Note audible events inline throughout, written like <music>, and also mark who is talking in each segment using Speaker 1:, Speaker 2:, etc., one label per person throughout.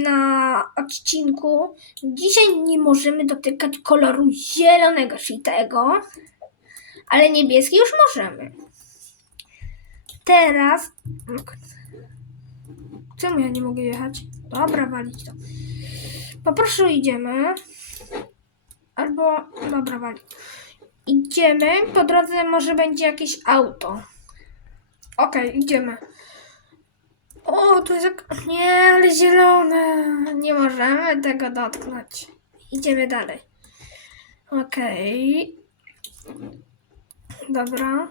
Speaker 1: na odcinku. Dzisiaj nie możemy dotykać koloru zielonego, czyli tego, ale niebieski już możemy. Teraz. Czemu ja nie mogę jechać? Dobra, walić to. Po prostu idziemy. Albo. Dobra, walić. Idziemy. Po drodze może będzie jakieś auto. Okej, idziemy. O, tu jest jak... Nie, ale zielone. Nie możemy tego dotknąć. Idziemy dalej. Okej. Dobra.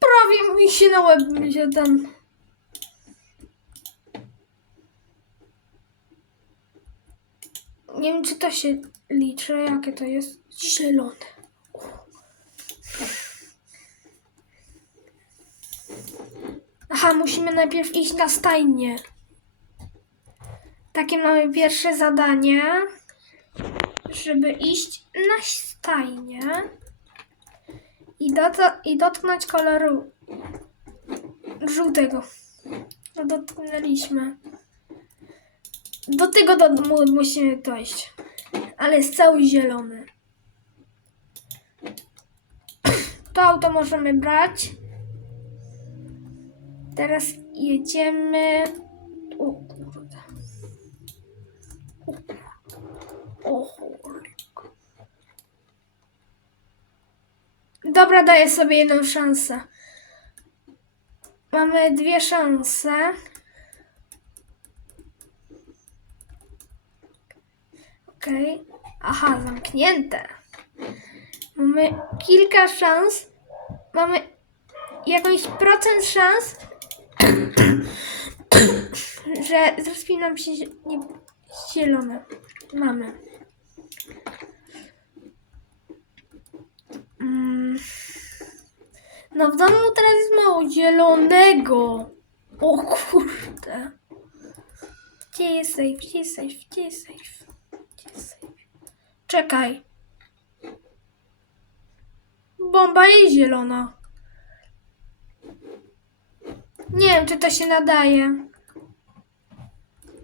Speaker 1: Prawie mi się na łeb mi się ten... Nie wiem, czy to się liczy, jakie to jest. Zielone. Aha, musimy najpierw iść na stajnię. Takie mamy pierwsze zadanie, żeby iść na stajnię i, dot- i dotknąć koloru żółtego. No dotknęliśmy. Do tego domu musimy dojść, ale jest cały zielony. To auto możemy brać. Teraz jedziemy. O kurde. O kurde. Dobra, daję sobie jedną szansę. Mamy dwie szanse. Okej. Aha, zamknięte. Mamy kilka szans. Mamy jakąś procent szans, że zrespił się zielone. Mamy. Mm. No w domu teraz jest mało zielonego. O kurde. Gdzie jest safe? Gdzie jest safe? Gdzie jest safe? Gdzie jest safe? Czekaj. Bomba jest zielona. Nie wiem, czy to się nadaje.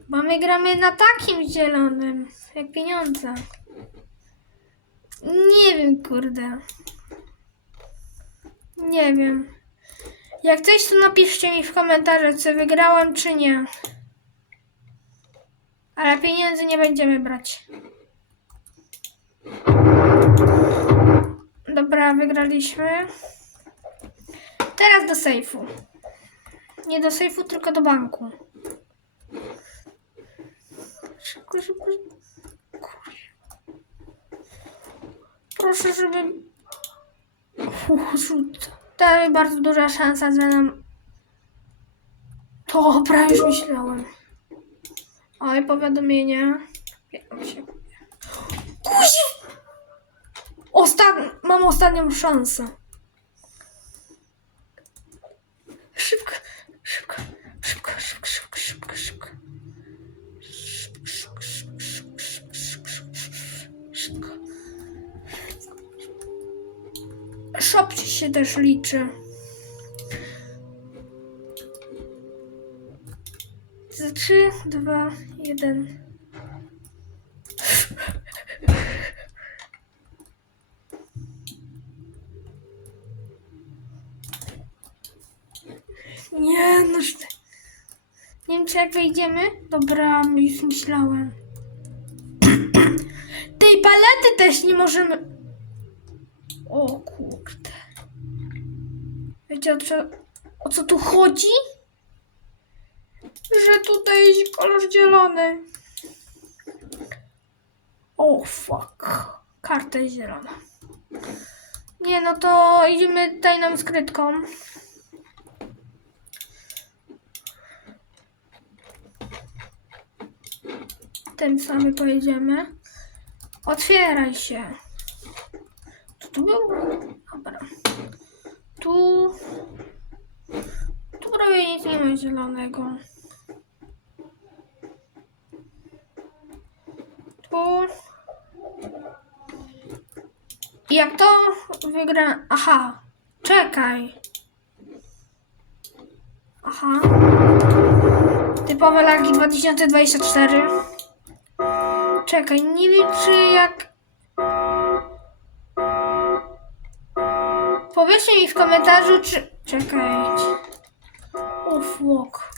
Speaker 1: Bo my gramy na takim zielonym, jak pieniądze. Nie wiem, kurde. Nie wiem. Jak coś, to napiszcie mi w komentarzach, czy wygrałem, czy nie. Ale pieniędzy nie będziemy brać. Dobra, wygraliśmy. Teraz do sejfu. Nie do sejfu, tylko do banku. Szybko, szybko. Kurwa. Proszę, żeby... Uff, rzut. To jest bardzo duża szansa, że nam... Dobra, już myślałem. Oj, powiadomienie. Bieram się. Kuzi! Ostat... Mam ostatnią szansę. Szybko, szybko, szybko, szybko, szybko, szybko, szybko. Szybko, Szopcie się też liczy. Za trzy, dwa, jeden. Nie, no Nie wiem, czy jak wejdziemy. Dobra, już myślałem. Tej palety też nie możemy. O kurde. Wiecie o co, o co tu chodzi? Że tutaj jest kolor zielony. O fuck. Karta jest zielona. Nie, no to idziemy tajną skrytką. Ten samy pojedziemy. Otwieraj się. Co tu był? Dobra. Tu. Tu prawie nic nie ma zielonego. Tu. Jak to wygra. Aha. Czekaj. Aha. Typowe lagi 2024. Czekaj, nie wiem czy jak... Powiedzcie mi w komentarzu, czy... Czekaj. O, fuck.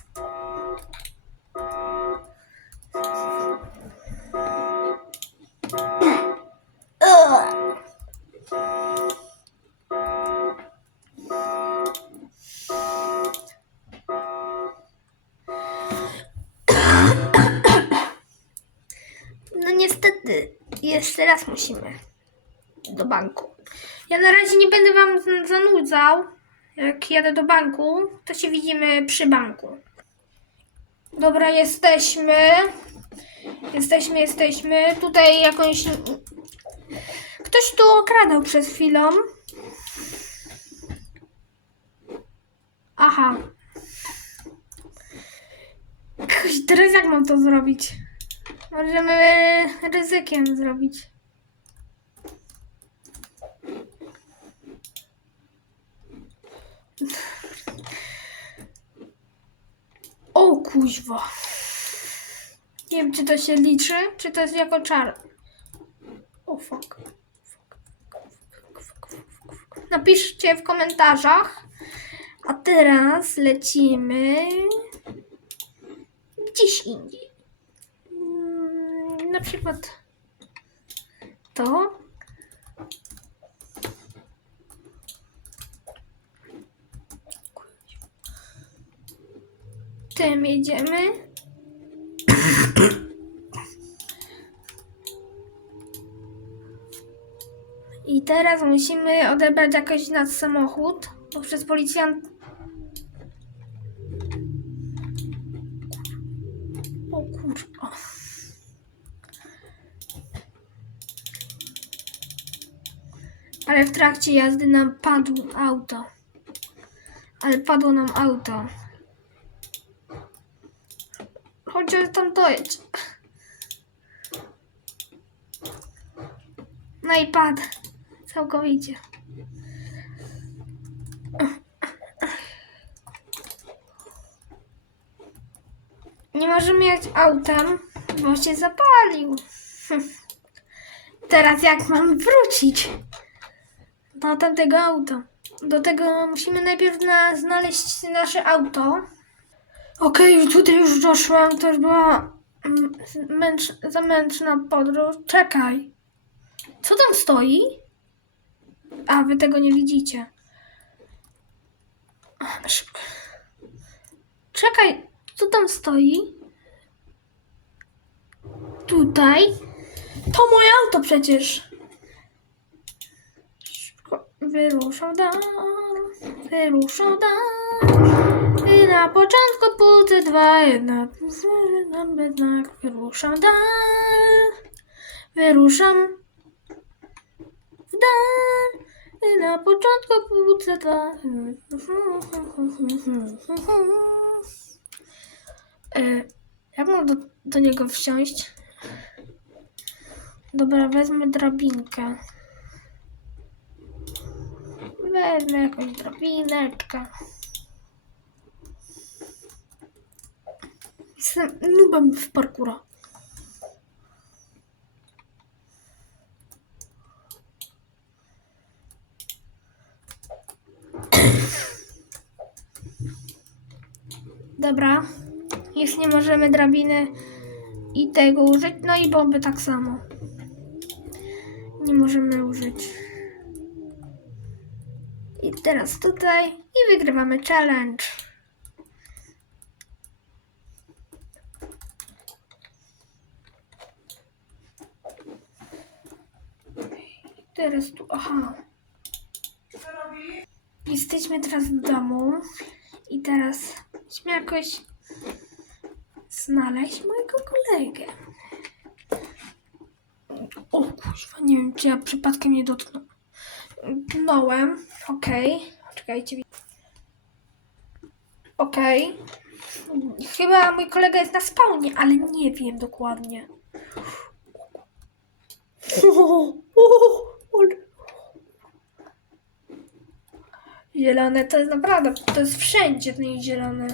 Speaker 1: No niestety, jeszcze raz musimy. Ja na razie nie będę wam zanudzał. Jak jadę do banku, to się widzimy przy banku. Dobra, jesteśmy. Jesteśmy, jesteśmy. Tutaj jakąś... Ktoś tu okradał przed chwilą. Aha. Teraz jak mam to zrobić? Możemy ryzykiem zrobić. O kuźwa. Nie wiem, czy to się liczy, czy to jest jako czar. O fuck. Napiszcie w komentarzach. A teraz lecimy gdzieś indziej. Mm, Na przykład to. Tym jedziemy. I teraz musimy odebrać jakoś nasz samochód, bo przez policjant... O kurwa. Ale w trakcie jazdy nam padło auto. Ale padło nam auto. Chociaż tam dojedź. No i padł. Całkowicie. Nie możemy jechać autem, bo się zapalił. Teraz jak mam wrócić do tamtego auta? Do tego musimy najpierw na, znaleźć nasze auto. Okej, tutaj już doszłam. To była mm, męcz, zamęczna podróż. Czekaj. Co tam stoi? A, wy tego nie widzicie. Szybko. Czekaj, co tam stoi? Tutaj? To moje auto przecież. Szybko. Wyruszał dal, wyruszał dal. Na początku półce dwa, jedna znak. Wyruszam dal, wyruszam w dal. I na początku półce dwa. E, jak mam do, do niego wsiąść? Dobra, wezmę drabinkę. Wezmę jakąś drabineczkę. Jestem nubem w parkura. Dobra. Już nie możemy drabiny i tego użyć. No i bomby tak samo. Nie możemy użyć. I teraz tutaj i wygrywamy challenge. Teraz tu, aha. Jesteśmy teraz w domu i teraz musimy jakoś znaleźć mojego kolegę. O kurwa, nie wiem, czy ja przypadkiem nie dotknąłem. Okej, czekajcie. Okej. Chyba mój kolega jest na spawnie, ale nie wiem dokładnie. <laughs> Zielone to jest naprawdę, to jest wszędzie ten zielony.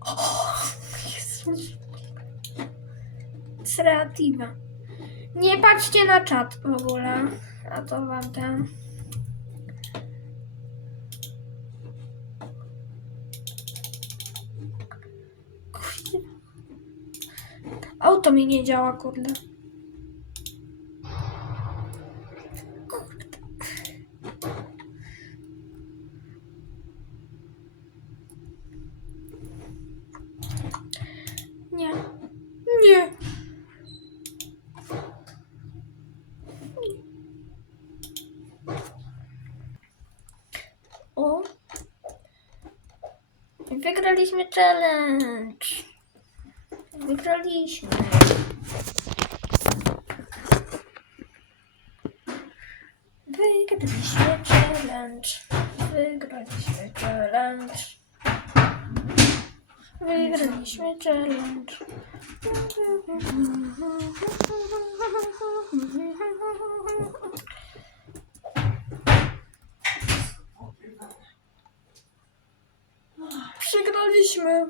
Speaker 1: O, Jezus. Kreatywa. Nie patrzcie na czat w ogóle. A to wam. Kurde. Auto mi nie działa. Kurde. Nie. Nie. O. Wygraliśmy challenge. Wygraliśmy. Wygraliśmy challenge. Wygraliśmy challenge. Wygraliśmy challenge. <laughs> Przegraliśmy.